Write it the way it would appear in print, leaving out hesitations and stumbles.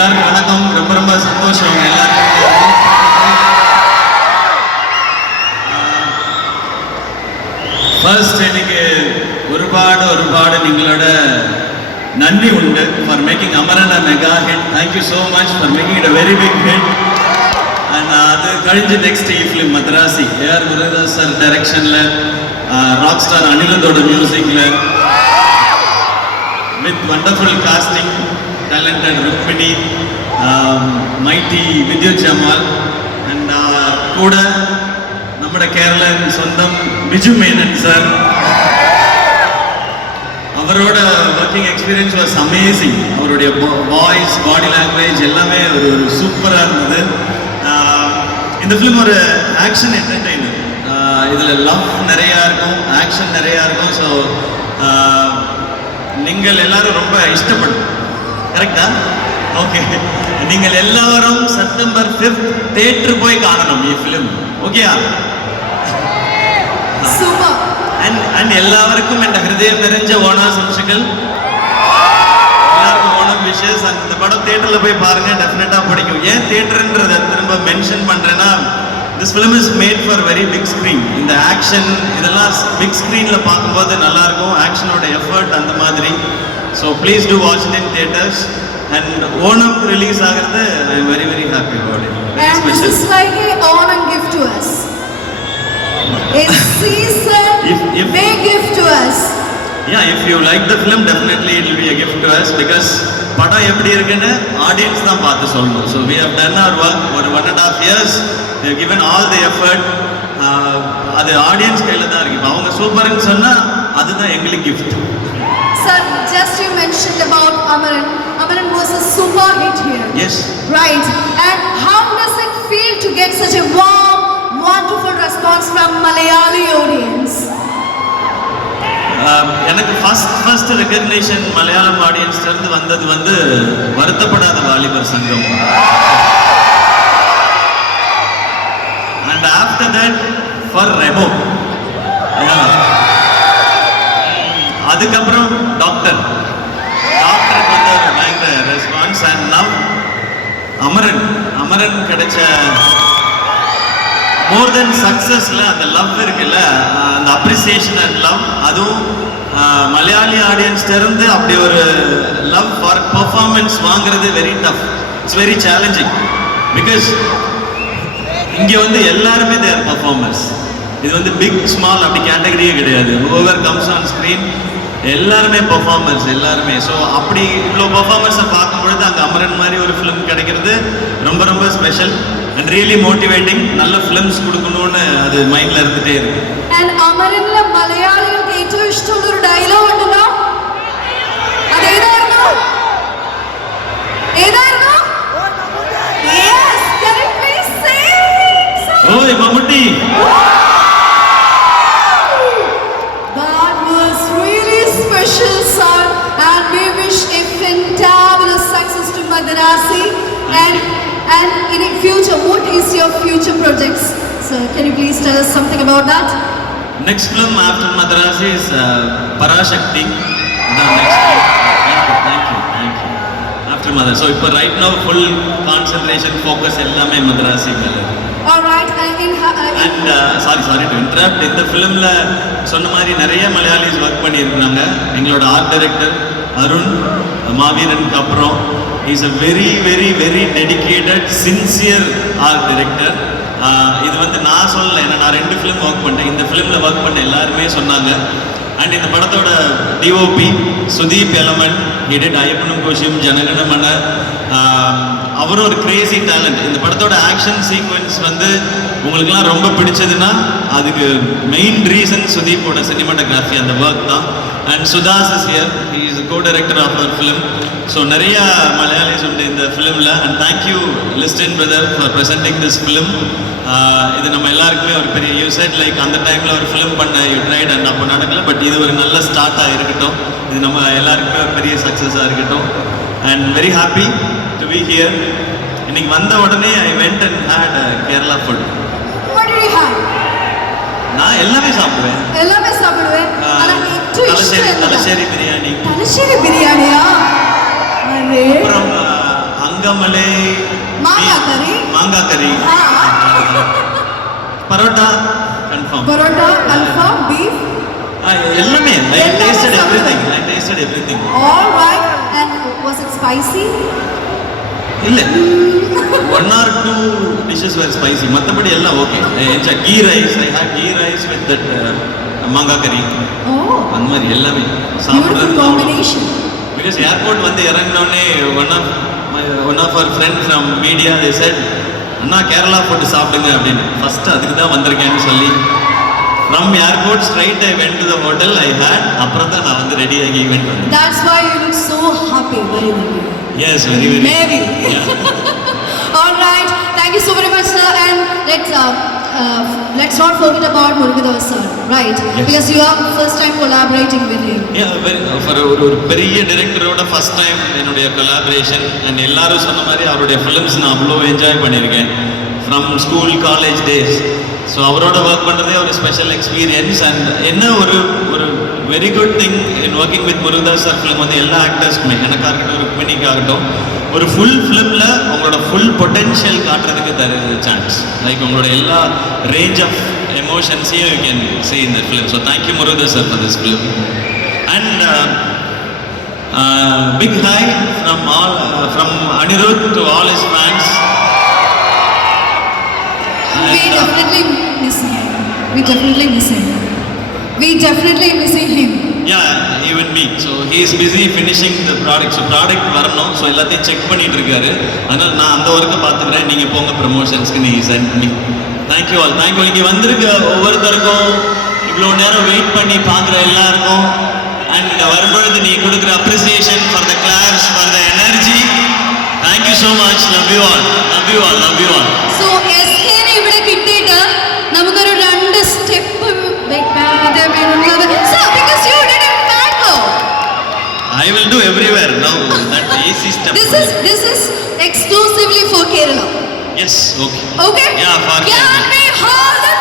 எல்லாருக்கும் வணக்கம். ரொம்ப ரொம்ப சந்தோஷம் எல்லாருக்கும். ஃபர்ஸ்ட் எனக்கு ஒருபாடு நீங்களோட நன்றி உண்டு for making Amaran a mega hit. Thank you so much for making it a very big hit. And அது கழிஞ்சு next film Madharaasi AR Murugadoss sir டைரக்ஷனில், ராக் ஸ்டார் அனிருத்தோட மியூசிக்கில், with wonderful casting, talented Rukmini, mighty Vidyut Jammwal, and கூட നമ്മുടെ കേരളൻ സ്വന്തം ബിജു മേനൻ സാർ. அவரோட ஒர்க்கிங் எக்ஸ்பீரியன்ஸ் வாஸ் அமேசிங். அவருடைய வாய்ஸ், பாடி லாங்குவேஜ் எல்லாமே ஒரு சூப்பராக இருந்தது. இந்த ஃபிலிம் ஒரு ஆக்ஷன் என்டர்டெய்னர். இதில் லவ் நிறையா இருக்கும், ஆக்ஷன் நிறையா இருக்கும். ஸோ நீங்கள் எல்லாரும் ரொம்ப இஷ்டப்படும். கரெக்டா? ஓகே. நீங்கள் எல்லாரும் செப்டம்பர் 5th தியேட்டர் போய் காணணும் ഈ ഫിലിം. ஓகேயா? സൂപ്പർ. and எல்லாருக்கும் என் ஹிருதயம் நிறைஞ்ச ஓணாசம்சங்கள், எல்லாருக்கும் ஓணம் விஷஸ். அந்த படம் தியேட்டரில் போய் பாருங்க, டெஃபினட்டாக பிடிக்கும். ஏன் தியேட்டர்ன்றதை திரும்ப மென்ஷன் பண்ணுறேன்னா, this film is made for very big screen. இந்த ஆக்ஷன் இதெல்லாம் பிக் ஸ்க்ரீனில் பார்க்கும்போது நல்லாயிருக்கும். ஆக்ஷனோட எஃபர்ட் அந்த மாதிரி. So please do watch it in theatres. And Onam release ஆகிறது I am very very happy about it. And this is like a Onam gift to us. A season big gift to us. Yeah, if you like the film, definitely it will be a gift to us, because படம் எப்படி இருக்குன்னு audience தான் பார்த்து சொல்லணும். So we have done our work for 1.5 years. We have given all the effort. அது audience கையில் தான் இருக்கு. இப்போ அவங்க சூப்பர்னு சொன்னால் அதுதான் எங்களுக்கு gift. Sir, just you mentioned about Amaran. Amaran was a super hit here. Yes. Right. And how does it feel to get such a warm, wonderful response from Malayali audience? எனக்கு ஃபர்ஸ்ட் ரெகக்னிஷன் மலையாளம் ஆடியன்ஸ்ல இருந்து வந்தது வருத்தப்படாத வாலிபர் சங்கம். And after that for Remo. அதுக்கப்புறம் டாக்டருக்கு வந்து ஒரு பயங்கர ரெஸ்பான்ஸ். அண்ட் நவ் அமரன் கிடைச்ச மோர் தென் சக்ஸஸ்ல அந்த லவ் இருக்குல்ல, அந்த அப்ரிசியேஷன் அண்ட் லவ், அதுவும் மலையாளி ஆடியன்ஸ்ல இருந்து அப்படி ஒரு லவ் ஃபார் பெர்ஃபார்மன்ஸ் வாங்குறது very tough. It's very challenging. Because இங்கே எல்லாருமே தேர் பர்ஃபார்மர்ஸ். இது பிக் ஸ்மால் அப்படி கேட்டகரியே கிடையாது. ஓவர் கம்ஸ் ஆன் ஸ்க்ரீன் எல்லாருமே பர்ஃபார்மர்ஸ், எல்லாருமே. ஸோ அப்படி இவ்வளோ பர்ஃபார்மன்ஸை பார்க்கும்பொழுது அங்கே அமரன் மாதிரி ஒரு ஃபிலிம் கிடைக்கிறது ரொம்ப ரொம்ப ஸ்பெஷல் அண்ட் ரியலி மோட்டிவேட்டிங். நல்ல ஃபிலிம்ஸ் கொடுக்கணும்னு அது மைண்டில் இருந்துகிட்டே இருக்கு. And അമരനിലെ മലയാളികൾക്ക് ഏറ്റവും ഇഷ്ടമുള്ള ഒരു ഡയലോഗ് ഉണ്ടല്ലോ, അതേതായിരുന്നു? Yes, can you please say? ഓയ് Mammootty. That was really special, sir, and we wish a fantabulous success to Madarasi. And in the future, what is your future projects, sir? Can you please tell us something about that? Next film after Madarasi is Parashakti. The next film. Thank you. After Madarasi. So இப்போ right now full concentration focus எல்லாமே Madarasi மேல. All right. And sorry to interrupt. இந்த ஃபிலிம்ல சொன்ன மாதிரி நிறைய Malayalis work பண்ணியிருக்காங்க. எங்களோட art director Arun மாவீரனுக்கு அப்புறம் is a very very very dedicated sincere art director. இது நான் சொல்லலை, ஏன்னா நான் 2 ஃபிலிம் ஒர்க் பண்ணேன். இந்த ஃபிலிமில் ஒர்க் பண்ண எல்லாருமே சொன்னாங்க. அண்ட் இந்த படத்தோட டிஓபி சுதீப் எலமன், எடிட் ஐயப்பனும் கோஷியும் ஜனகணமன, அவரும் ஒரு கிரேசி டேலண்ட். இந்த படத்தோட ஆக்ஷன் சீக்வன்ஸ் உங்களுக்குலாம் ரொம்ப பிடிச்சதுன்னா அதுக்கு மெயின் ரீசன் சுதீப்போட சினிமாட்டோகிராஃபி, அந்த ஒர்க் தான். And Sudhas is here, he is co director of our film. So நிறைய மலையாளிஸ் உண்டு இந்த ஃபிலிமில். And thank you Listin brother for presenting this film. இது நம்ம எல்லாருக்குமே ஒரு பெரிய யூசைட், லைக் அந்த டைமில் ஒரு ஃபிலிம் பண்ண யூ ட்ரைட் அண்ட் அப்போ நடக்கல. பட் இது ஒரு நல்ல ஸ்டார்ட்டாக இருக்கட்டும். இது நம்ம எல்லாருக்குமே ஒரு பெரிய சக்ஸஸாக இருக்கட்டும். And very happy to be here. இன்னைக்கு வந்த உடனே I went and had Kerala food. What did you have? நான் எல்லாமே சாப்பிடுவேன். ஆனா ഏറ്റവും இஷ்டம் தலശ്ശേരി பிரியாணி. தலശ്ശേരി பிரியாணியா? அரே. அப்புறம் அங்க தங்கமலை மாங்காய் கறி. மாங்காய் கறி பரோட்டா கன்ஃபார்ம் பரோட்டா, அல்ஃபாம், பீஃப். எல்லாமே I எல்லாமே tasted everything. சாப்பிடுவேன். I tasted everything. All right. And was it spicy? இல்ல one or two dishes were spicy. மத்தபடி எல்லாம் okay. Ghee rice I had ghee rice with that மாங்காய் கறி. Oh, அந்த மாதிரி எல்லாமே beautiful சாப்பிடுறது combination. பிகாஸ் ஏர்போர்ட் வந்து இறங்கினோடனே one of our friend from media they said அண்ணா கேரளா ஃபுட் சாப்பிடுங்க அப்படின்னு ஃபர்ஸ்ட் அதுக்கு தான் வந்திருக்கேன்னு சொல்லி from airport straight I went to the hotel I had அப்புறம் தான் நான் வந்து ரெடி ஆகி ஈவெண்ட் வந்தேன். That's why you look so happy. Very, very. Yes very very Maybe. All right. Thank you so very much, sir. And let's not forget about Murugadhavan sir, right? Yes. Because you are first time collaborating with him. ஒரு பெரிய டிரெக்டரோட first time என்னுடைய collaboration and எல்லாரும் சொன்ன மாதிரி அவருடைய films நான் அவ்வளோ enjoy பண்ணியிருக்கேன் from school college days. So அவரோட ஒர்க் பண்ணுறதே ஒரு ஸ்பெஷல் எக்ஸ்பீரியன்ஸ். அண்ட் என்ன ஒரு very good thing in working with Murugadoss sir film வந்து எல்லா ஆக்டர்ஸ்க்குமே எனக்காக இருக்கட்டும் ருக்மிணிக்காகட்டும் ஒரு ஃபுல் ஃபிலிமில் உங்களோட ஃபுல் பொட்டென்ஷியல் காட்டுறதுக்கு தருது சான்ஸ். லைக் உங்களோட எல்லா ரேஞ்ச் ஆஃப் எமோஷன்ஸையும் you can say in the film. So thank you Murugadoss sir for this film. And big hi from Anirudh to all his fans. We definitely miss him. We definitely miss him. We definitely missing him. Yeah, even me. So he is busy finishing the product. So product வரணும். So எல்லாத்தையும் check பண்ணிட்டு இருக்காரு. அதனால் நான் அந்த ஒர்க்கை பார்த்துக்கிறேன். நீங்கள் போங்க ப்ரமோஷன்ஸ்க்கு நீங்கள் சென்ட் பண்ணி. Thank you all. தேங்க்யூ. இங்கே வந்திருக்க ஒவ்வொருத்தருக்கும் இவ்வளோ நேரம் வெயிட் பண்ணி பார்க்குற எல்லாருக்கும் அண்ட் வரும்பொழுது நீங்கள் கொடுக்குற appreciation for the class for the energy. Thank you so much. Love you all. Love you all. Love you all. So SKനെ ഇവിടെ കിട്ടിയിട്ട് നമുക്കൊരു 2 സ്റ്റെപ്പ് വെക്കാതെ വരുന്നത്. So because you did in Bangalore. I will do everywhere now. That AC step. This is exclusively for Kerala. Yes. Okay. Okay? Yeah, for Can Kerala. we hold the